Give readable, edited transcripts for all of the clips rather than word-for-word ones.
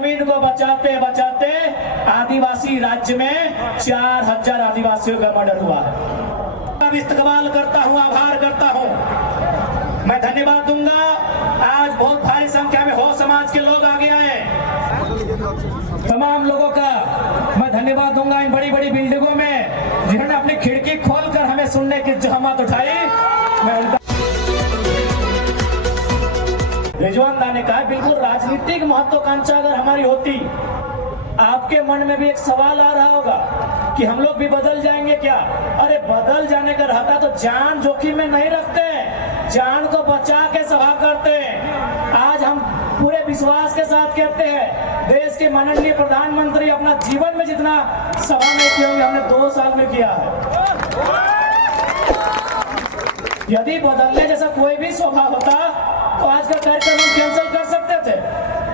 जमीन को बचाते बचाते आदिवासी राज्य में 4000 आदिवासियों का मर्डर हुआ है। अब इस्तकबाल करता हूँ, आभार करता हूँ, मैं धन्यवाद दूंगा। आज बहुत भारी संख्या में हो समाज के लोग आगे आए, तमाम लोगों का मैं धन्यवाद दूंगा। इन बड़ी बड़ी बिल्डिंगों में जिन्होंने अपनी खिड़की खोलकर हमें सुनने की जहमत उठाई, मैं उनका। रिजवान दा ने कहा बिल्कुल राजनीतिक महत्वाकांक्षा अगर हमारी होती, आपके मन में भी एक सवाल आ रहा होगा कि हम लोग भी बदल जाएंगे क्या? अरे बदल जाने का रहता तो जान जोखिम में नहीं रखते, जान को बचा के सभा करते। आज हम पूरे विश्वास के साथ कहते हैं, देश के माननीय प्रधानमंत्री अपना जीवन में जितना सभा में किए होंगे हमने 2 साल में किया है। यदि बदलने जैसा कोई भी स्वभाव होता तो आज का कार्यक्रम हम कैंसिल कर सकते थे,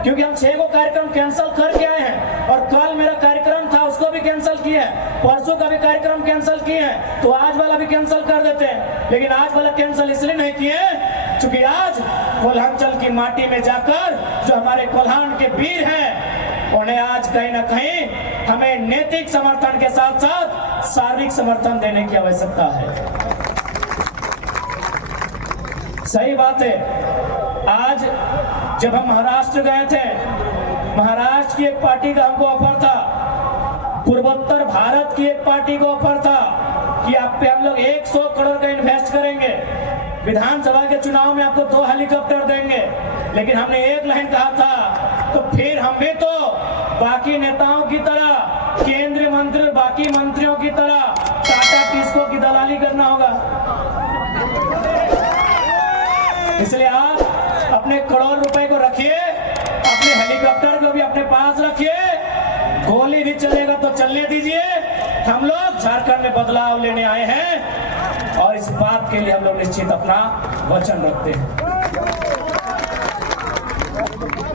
क्योंकि हम 6 को कार्यक्रम कैंसिल करके आए हैं और कल मेरा कार्यक्रम था उसको भी कैंसिल किए हैं, परसों का भी कार्यक्रम कैंसिल किए हैं, तो आज वाला भी कैंसिल कर देते हैं। लेकिन आज वाला कैंसिल इसलिए नहीं किए क्योंकि आज कोल्हांचल की माटी में जाकर जो हमारे कोल्हान के वीर हैं, उन्हें आज कहीं ना कहीं हमें नैतिक समर्थन के साथ साथ शारीरिक समर्थन देने की आवश्यकता है। सही बात है। आज जब हम महाराष्ट्र गए थे, महाराष्ट्र की एक पार्टी का हमको ऑफर था, पूर्वोत्तर भारत की एक पार्टी को ऑफर था कि आप पे हम लोग 100 करोड़ का इन्वेस्ट करेंगे, विधानसभा के चुनाव में आपको 2 हेलीकॉप्टर देंगे। लेकिन हमने एक लाइन कहा था, तो फिर हम भी तो बाकी नेताओं की तरह, केंद्रीय मंत्री और बाकी मंत्रियों की तरह टाटा टिस्को की दलाली करना होगा। इसलिए आप अपने करोड़ रुपए को रखिए, अपने हेलीकॉप्टर को भी अपने पास रखिए, गोली भी चलेगा तो चलने दीजिए। हम लोग झारखंड में बदलाव लेने आए हैं और इस बात के लिए हम लोग निश्चित अपना वचन रखते हैं।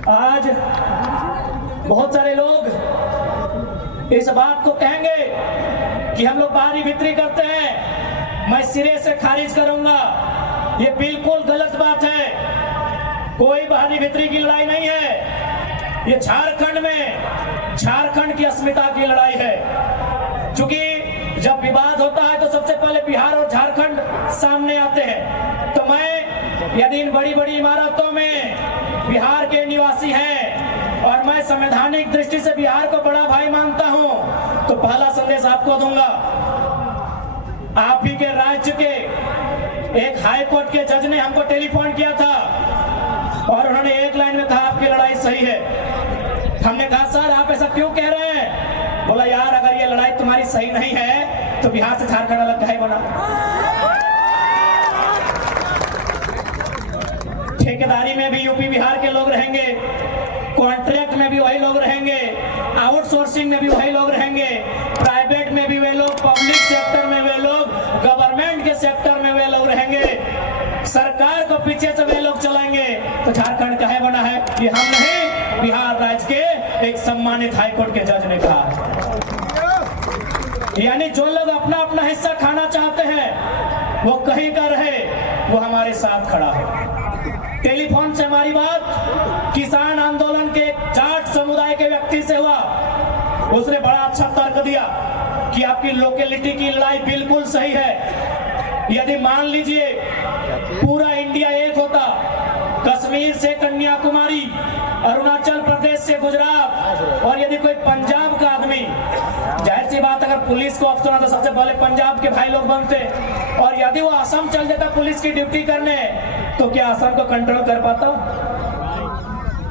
आज बहुत सारे लोग इस बात को कहेंगे कि हम लोग बाहरी भीतरी करते हैं, मैं सिरे से खारिज करूंगा। ये बिल्कुल गलत बात है। कोई बाहरी भीतरी की लड़ाई नहीं है, ये झारखंड में झारखंड की अस्मिता की लड़ाई है। क्योंकि जब विवाद होता है तो सबसे पहले बिहार और झारखंड सामने आते हैं। तो मैं यदि इन बड़ी बड़ी इमारतों में बिहार के निवासी हैं और मैं संवैधानिक दृष्टि से बिहार को बड़ा भाई मानता हूं, तो पहला संदेश आपको दूंगा। आप ही के राज्य के एक हाई कोर्ट के जज ने हमको टेलीफोन किया था और उन्होंने एक लाइन में कहा आपकी लड़ाई सही है। हमने कहा सर आप ऐसा क्यों कह रहे हैं? बोला यार अगर ये लड़ाई तुम्हारी सही नहीं है तो बिहार से झारखंड अलग काहे बना? ठेकेदारी में भी यूपी बिहार के लोग रहेंगे, कॉन्ट्रैक्ट में भी वही लोग रहेंगे, आउटसोर्सिंग में भी वही लोग रहेंगे, प्राइवेट में भी वे लोग, पब्लिक सेक्टर में वे लोग, गवर्नमेंट के सेक्टर में वे लोग रहेंगे, सरकार को पीछे से वे लोग चलाएंगे। तो झारखंड काहे बना है? ये हम नहीं, बिहार राज्य के एक सम्मानित हाईकोर्ट के जज ने कहा। यानी जो लोग अपना अपना हिस्सा खाना चाहते हैं वो कहीं का रहे, वो हमारे साथ खड़ा है। टेलीफोन से हमारी बात किसान आंदोलन के जाट समुदाय के व्यक्ति से हुआ, उसने बड़ा अच्छा तर्क दिया कि आपकी लोकेलिटी की लड़ाई बिल्कुल सही है। यदि मान लीजिए पूरा इंडिया एक होता, कश्मीर से कन्याकुमारी, अरुणाचल प्रदेश से गुजरात, और यदि कोई पंजाब का आदमी, जाहिर सी बात अगर पुलिस को ऑप्शन आता सबसे पहले पंजाब के भाई लोग बनते, और यदि वो असम चल जाता पुलिस की ड्यूटी करने, तो क्या असम को कंट्रोल कर पाता?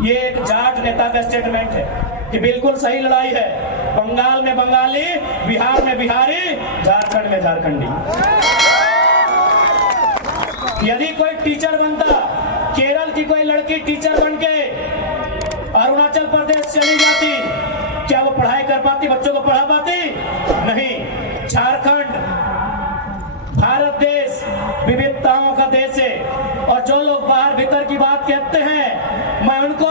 ये एक जाट नेता का स्टेटमेंट है कि बिल्कुल सही लड़ाई है। बंगाल में बंगाली, बिहार में बिहारी, झारखंड में झारखंडी। यदि कोई टीचर बनता, केरल की कोई लड़की टीचर बन के अरुणाचल प्रदेश चली जाती, क्या वो पढ़ाई कर पाती, बच्चों को पढ़ा पाती? नहीं। झारखंड भारत देश विविधताओं का देश है, और जो लोग बाहर भीतर की बात कहते हैं, मैं उनको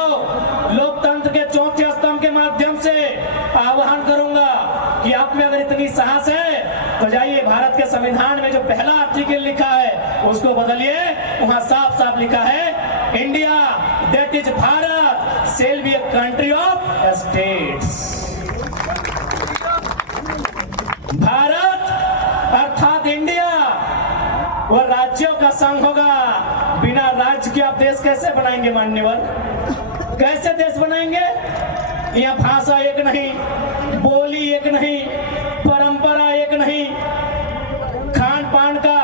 लोकतंत्र के चौथे स्तंभ के माध्यम से आह्वान करूंगा कि आप में अगर इतनी साहस है तो जाइए भारत के संविधान में जो पहला आर्टिकल लिखा है उसको बदलिए। वहां साफ साफ लिखा है, India that is Bharat shall be a country of states. Bharat अर्थात इंडिया वह राज्यों का संघ होगा। बिना राज्य के आप देश कैसे बनाएंगे मान्यवर? कैसे देश बनाएंगे? यहाँ भाषा एक नहीं, बोली एक नहीं, परंपरा एक नहीं, खान पान का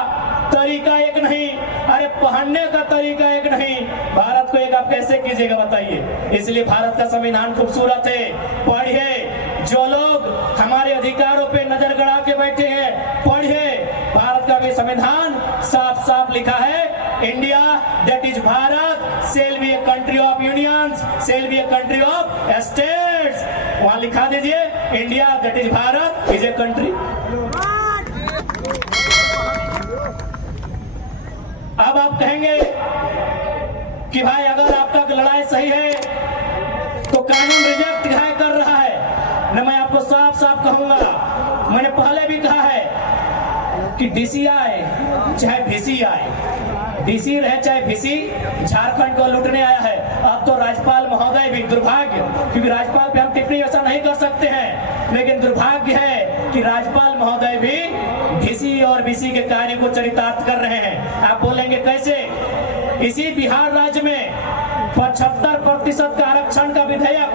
तरीका एक नहीं, अरे पहनने का तरीका एक नहीं। भारत को एक आप कैसे कीजिएगा बताइए? इसलिए भारत का संविधान खूबसूरत है, पढ़िए। जो लोग हमारे अधिकारों पे नजर गड़ा के बैठे हैं, पढ़िए। भारत का भी संविधान साफ साफ लिखा है, India that is Bharat shall be a country of unions, shall be a country of states। वहां लिखा दीजिए, India that is Bharat is a country. अब आप कहेंगे कि भाई अगर आपका लड़ाई सही है तो कानून रिजेक्ट कर रहा है न। मैं आपको साफ साफ कहूंगा, मैंने पहले भी कहा है कि डीसीआई चाहे वीसीआई, डीसी रहे चाहे वीसी, झारखंड को लूटने आया है। अब तो राज्यपाल महोदय भी, दुर्भाग्य, क्योंकि राज्यपाल पे हम टिप्पणी ऐसा नहीं कर सकते हैं, लेकिन दुर्भाग्य है कि राज्यपाल महोदय भी डीसी और वीसी के कार्य को चरितार्थ कर रहे हैं। आप बोलेंगे कैसे? इसी बिहार राज्य में 75% का आरक्षण का विधेयक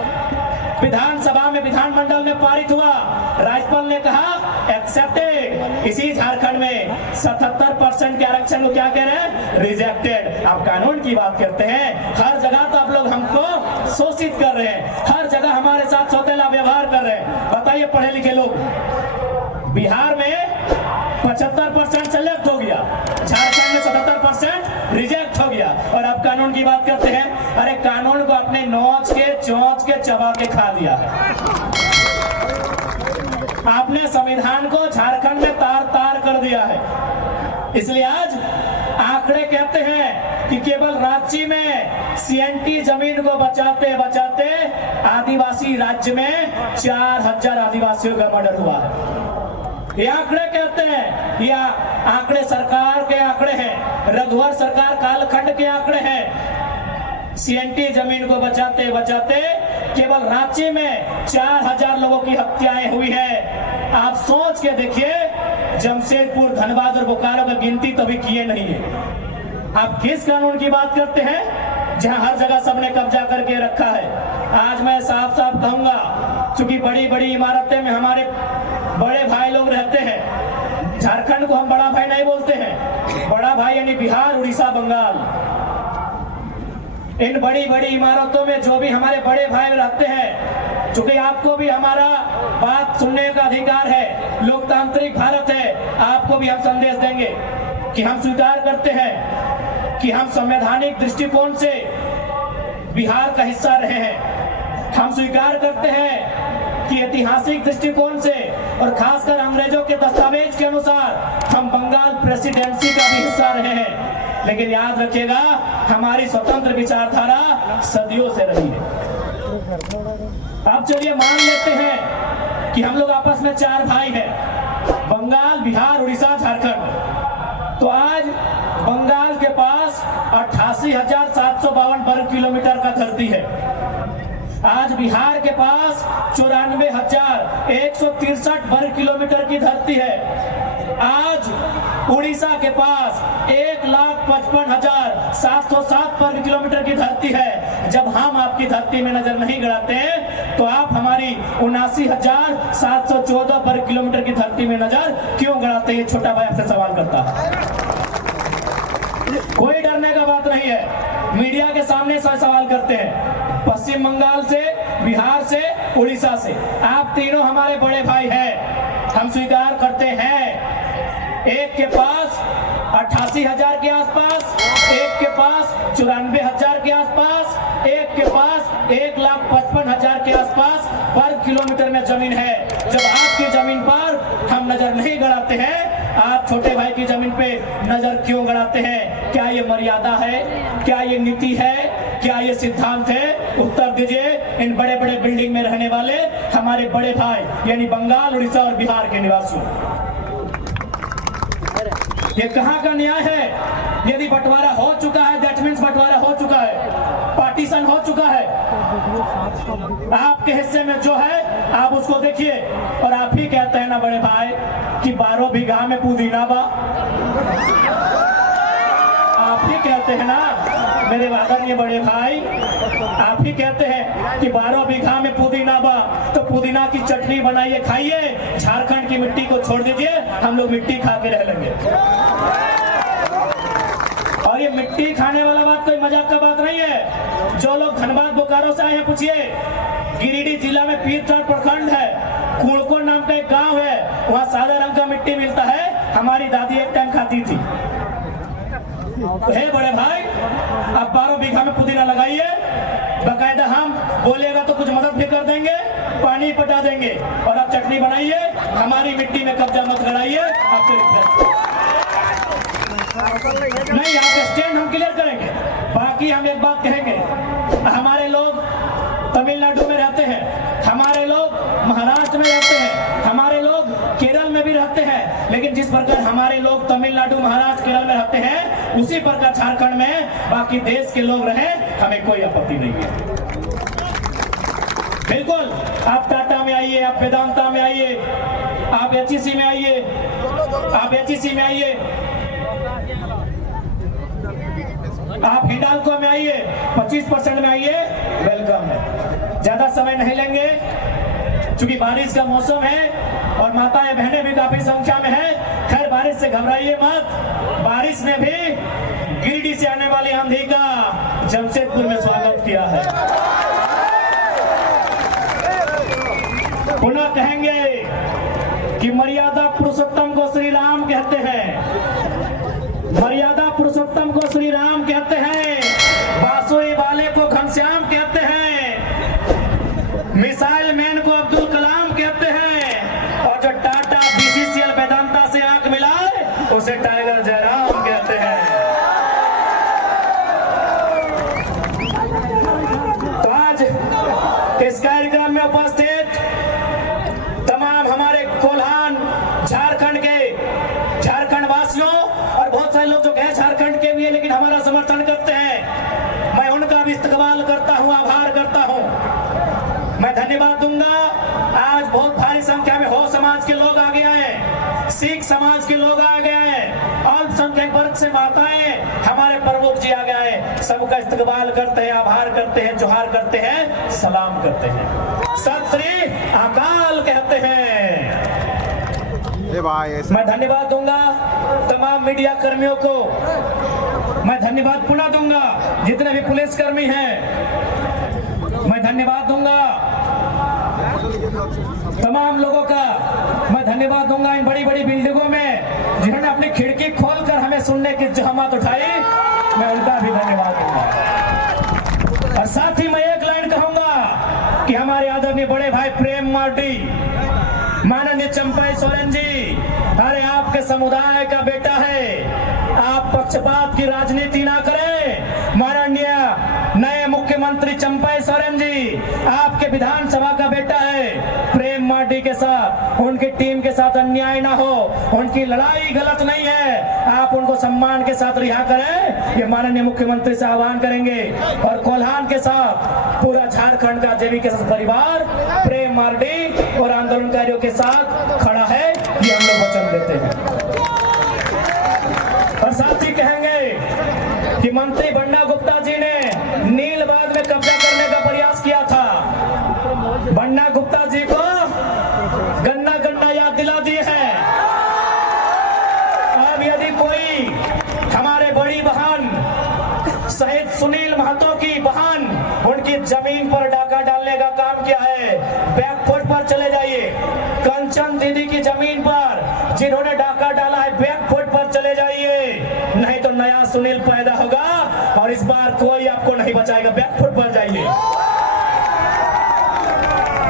विधानसभा में, विधानमंडल में पारित हुआ। राज्यपाल ने कहा एक्सेप्टेड। इसी झारखंड में 77% के आरक्षण को क्या कह रहे हैं? रिजेक्टेड। आप कानून की बात करते हैं, हर जगह तो आप लोग हमको शोषित कर रहे हैं, हर जगह हमारे साथ सौतेला व्यवहार कर रहे हैं। बताइए पढ़े लिखे लोग, बिहार में 75% सेलेक्ट हो गया, झारखंड में 77% रिजेक्ट हो गया, और अब कानून की बात करते हैं। अरे कानून को अपने नोच के चोंच के चबा के खा दिया है आपने। संविधान को झारखंड में तार तार कर दिया है। इसलिए आज आंकड़े कहते हैं कि केवल रांची में सीएनटी जमीन को बचाते बचाते आदिवासी राज्य में 4000 आदिवासियों का मर्डर हुआ है। ये आंकड़े कहते हैं, या आंकड़े सरकार के आंकड़े हैं, रघुवर सरकार कालखंड के आंकड़े हैं। सीएनटी जमीन को बचाते बचाते केवल रांची में 4000 लोगों की हत्याएं हुई है। आप सोच के देखिए, जमशेदपुर, धनबाद और बोकारो की गिनती तो भी किए नहीं है। आप किस कानून की बात करते हैं जहां हर जगह सबने कब्जा करके रखा है? आज मैं साफ साफ कहूंगा, क्योंकि बड़ी बड़ी इमारतें में हमारे बड़े भाई लोग रहते हैं। झारखंड को हम बड़ा भाई नहीं बोलते हैं, बड़ा भाई यानी बिहार, उड़ीसा, बंगाल। इन बड़ी बड़ी इमारतों में जो भी हमारे बड़े भाई रहते हैं, चूंकि आपको भी हमारा बात सुनने का अधिकार है, लोकतांत्रिक भारत है, आपको भी हम संदेश देंगे कि हम स्वीकार करते हैं कि हम संवैधानिक दृष्टिकोण से बिहार का हिस्सा रहे हैं। हम स्वीकार करते हैं कि ऐतिहासिक दृष्टिकोण से और खासकर अंग्रेजों के दस्तावेज के अनुसार हम बंगाल प्रेसिडेंसी का भी हिस्सा रहे हैं। लेकिन याद रखिएगा, हमारी स्वतंत्र विचारधारा सदियों से रही है। अब चलिए मान लेते हैं कि हम लोग आपस में 4 भाई हैं, बंगाल, बिहार, उड़ीसा, झारखंड। तो आज बंगाल के पास 88,752 वर्ग किलोमीटर का धरती है। आज बिहार के पास 94,163 वर्ग किलोमीटर की धरती है। आज उड़ीसा के पास 1,55,707 वर्ग किलोमीटर की धरती है। जब हम आपकी धरती में नजर नहीं गड़ाते हैं तो आप हमारी 79,714 वर्ग किलोमीटर की धरती में नजर क्यों गड़ाते हैं? छोटा भाई आपसे सवाल करता है। कोई डरने का बात नहीं है, मीडिया के सामने सवाल करते हैं। पश्चिम बंगाल से, बिहार से, उड़ीसा से, आप तीनों हमारे बड़े भाई हैं, हम स्वीकार करते हैं। एक के पास 88,000 के आसपास, एक के पास 94,000 के आसपास, एक के पास 1,55,000 के आसपास वर्ग किलोमीटर में जमीन है। जब आपकी जमीन पर हम नजर नहीं गड़ाते हैं, आप छोटे भाई की जमीन पे नजर क्यों गड़ाते हैं? क्या ये मर्यादा है? क्या ये नीति है? क्या ये सिद्धांत है? उत्तर दीजिए। इन बड़े बड़े बिल्डिंग में रहने वाले हमारे बड़े भाई यानी बंगाल, उड़ीसा और बिहार के निवासियों, ये कहां का न्याय है? यदि बंटवारा हो चुका है, दैट मीन्स बंटवारा हो चुका है। पार्टी पार्टीशन हो चुका है। आपके हिस्से में जो है आप उसको देखिए, और आप ही कहते हैं ना बड़े भाई कि 12 बीघा में पुदीना बा। आप ही कहते हैं ना मेरे आदरणीय बड़े भाई, आप ही कहते हैं कि 12 बीघा में पुदीना बा, तो पुदीना की चटनी बनाइए खाइए, झारखंड की मिट्टी को छोड़ दीजिए, हम लोग मिट्टी खा के रह लेंगे। और ये मिट्टी खाने वाला बात कोई मजाक का बात नहीं है। जो लोग धनबाद बोकारो से आए हैं पूछिए, गिरिडीह जिला में पीरटाट प्रखंड है, कुड़को नाम का एक गांव है, वहाँ सादा रंग का मिट्टी मिलता है, हमारी दादी एक टाइम खाती थी। हे बड़े भाई, आप 12 बीघा में पुदीना लगाइए, बकायदा हम बोलेगा तो कुछ मदद भी कर देंगे, पानी पटा देंगे, और आप चटनी बनाइए, हमारी मिट्टी में कब्जा मत कराइए। आपसे नहीं, आप स्टैंड हम क्लियर करेंगे। बाकी हम एक बात कहेंगे, हमारे लोग तमिलनाडु में रहते हैं, हमारे लोग महाराष्ट्र में रहते हैं, हमारे लोग केरल में भी रहते हैं, लेकिन जिस प्रकार हमारे लोग तमिलनाडु महाराष्ट्र केरल में रहते हैं, उसी प्रकार झारखंड में बाकी देश के लोग रहे, हमें कोई आपत्ति नहीं है। बिल्कुल, आप टाटा में आइए, आप वेदांता में आइए, आप एचईसी में आइए, आप एचईसी में आइए, आप हिंडाल्को में आइए, 25% में आइए, वेलकम है। ज्यादा समय नहीं लेंगे क्योंकि बारिश का मौसम है और माताएं बहनें भी काफी संख्या में हैं। खैर, बारिश से घबराइए मत, बारिश ने भी गिरिडीह से आने वाली आंधी का जमशेदपुर में स्वागत किया है। पुनः कहेंगे कि मर्यादा पुरुषोत्तम को श्री राम कहते हैं, मर्यादा पुरुषोत्तम को श्री राम कहते हैं, बांसुरी वाले को घनश्याम कहते हैं, मिसाइल मैन को अब्दुल कलाम कहते हैं, और जो टाटा बीसीसीएल वेदांता से आंख मिलाए उसे टाइगर जयराम कहते हैं। तो आज इस कार्यक्रम में उपस्थित तमाम हमारे कोल्हान झारखंड के झारखंड वासियों और बहुत सारे लोग जो गए झारखंड के भी है लेकिन हमारा समर्थन करते हैं, मैं उनका भी इस्तकबाल करता हूं, आभार करता हूं, मैं धन्यवाद दूंगा। आज बहुत भारी संख्या में हो समाज के लोग आ गए हैं, सिख समाज के लोग आ गए हैं, अल्पसंख्यक वर्ग से माताएं, हमारे प्रमुख जी आ गए हैं, सबका इस्तकबाल करते हैं, आभार करते हैं, जोहार करते हैं, सलाम करते हैं, सत श्री अकाल कहते हैं। मैं धन्यवाद दूंगा तमाम मीडिया कर्मियों को, मैं धन्यवाद पुनः दूंगा जितने भी पुलिसकर्मी हैं, मैं धन्यवाद दूंगा तमाम लोगों का, मैं धन्यवाद दूंगा इन बड़ी बड़ी बिल्डिंगों में जिन्होंने अपनी खिड़की खोलकर हमें सुनने की जहमत उठाई, मैं उनका भी धन्यवाद दूंगा। और साथ ही मैं एक लाइन कहूंगा कि हमारे आदरणीय बड़े भाई प्रेम मार्डी, माननीय चंपाई सोरेन जी, अरे आपके समुदाय का बेटा है, आप पक्षपात की राजनीति ना करें। माननीय नए मुख्यमंत्री चंपाई सोरेन जी, आपके विधानसभा का बेटा है, प्रेम मार्डी के साथ, उनकी टीम के साथ अन्याय ना हो, उनकी लड़ाई गलत नहीं है, आप उनको सम्मान के साथ रिहा करें, ये माननीय मुख्यमंत्री से आह्वान करेंगे। और कोल्हान के साथ पूरा झारखंड का जेबी के परिवार प्रेम मार्डी और आंदोलनकारियों के साथ खड़ा है, ये हम लोग वचन देते हैं। और साथ ही कहेंगे कि मंत्री बन्ना गुप्ता जी ने नीलबाद में कब्जा करने का प्रयास किया था, बन्ना गुप्ता जी को गन्ना गन्ना याद दिला दिए हैं। अब यदि कोई हमारे बड़ी बहन शहीद सुनील महतो की बहन, उनकी जमीन पर डाका डालने का काम किया है, बैकफुट पर चले जाइए, कंचन दीदी की जमीन पर जिन्होंने डाका डाला है बैकफुट पर चले जाइए, नहीं तो नया सुनील पैदा होगा और इस बार कोई आपको नहीं बचाएगा। बैकफुट पर जाइए।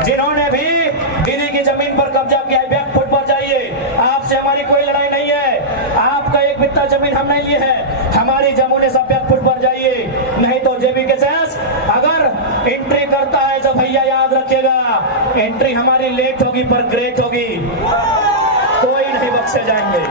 जिन्होंने भी दीदी की जमीन पर कब्जा किया है बैकफुट पर जाइए। आपसे हमारी कोई लड़ाई नहीं है, आपका एक बित्ता जमीन हम नहीं लिए है, हमारी जमीन सब बैकफुट पर जाइए, नहीं तो जेबी के सेस अगर एंट्री करता है तो भैया याद रखिएगा, एंट्री हमारी लेट होगी पर ग्रेट होगी, कोई नहीं बख्शे जाएंगे।